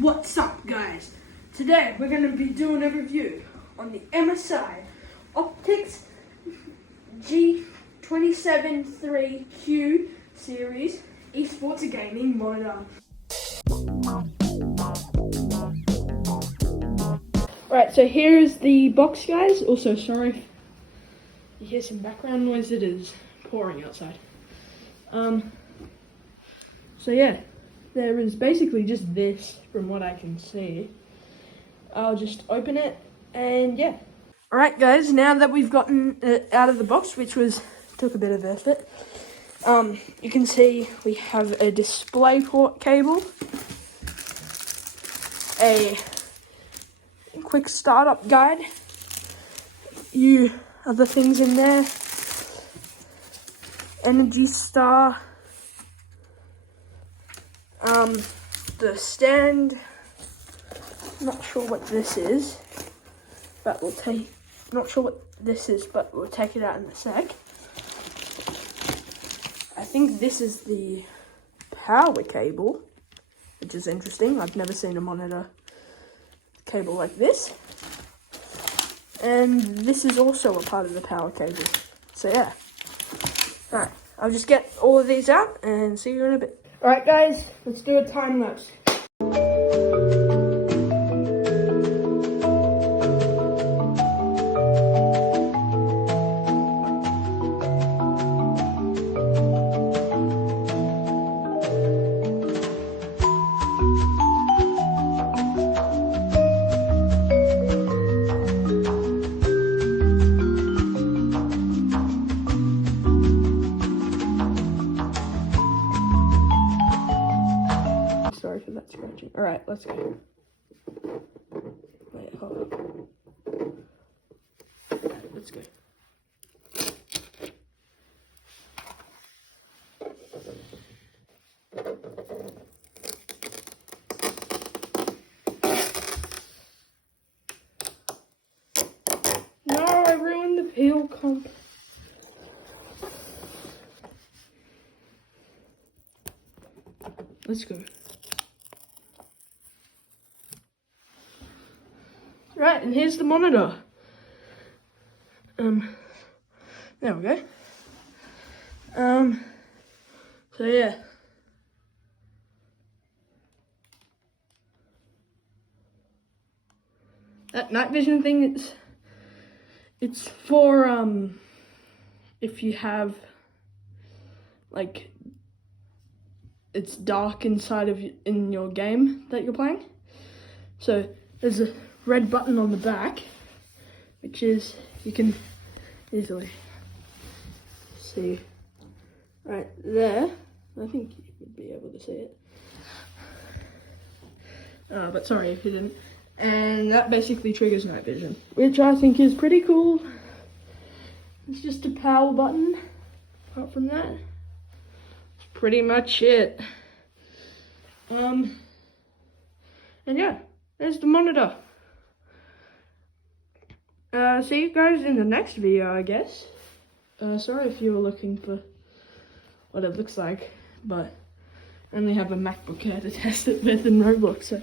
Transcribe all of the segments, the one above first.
What's up, guys? Today we're going to be doing a review on the MSI Optics G273QF series esports gaming monitor. Right, so here is the box, guys. Also, sorry if you hear some background noise, it is pouring outside. So yeah, there is basically just this from what I can see. I'll just open it and yeah. Alright guys, now that we've gotten it out of the box, which took a bit of effort, you can see we have a display port cable, a quick startup guide, few other things in there, Energy Star, the stand, not sure what this is, but we'll take it out in a sec. I think this is the power cable, which is interesting. I've never seen a monitor cable like this. And this is also a part of the power cable. So yeah. Alright, I'll just get all of these out and see you in a bit. Alright guys, let's do a time lapse. Sorry for that scratching. Alright, let's go. Wait, hold on. Alright, let's go. No, I ruined the peel comp. Let's go. Right, and here's the monitor. There we go. So yeah. That night vision thing, it's for, if you have, like, it's dark inside of in your game that you're playing. So there's a red button on the back, which is you can easily see right there. I think you would be able to see it. But sorry if you didn't. And that basically triggers night vision, which I think is pretty cool. It's just a power button. Apart from that, that's pretty much it. And yeah, there's the monitor. See you guys in the next video, I guess. Sorry if you were looking for what it looks like, but I only have a MacBook Air to test it with in Roblox, so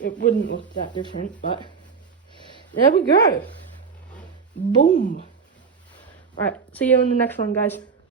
it wouldn't look that different, but there we go. Boom. Alright, see you in the next one, guys.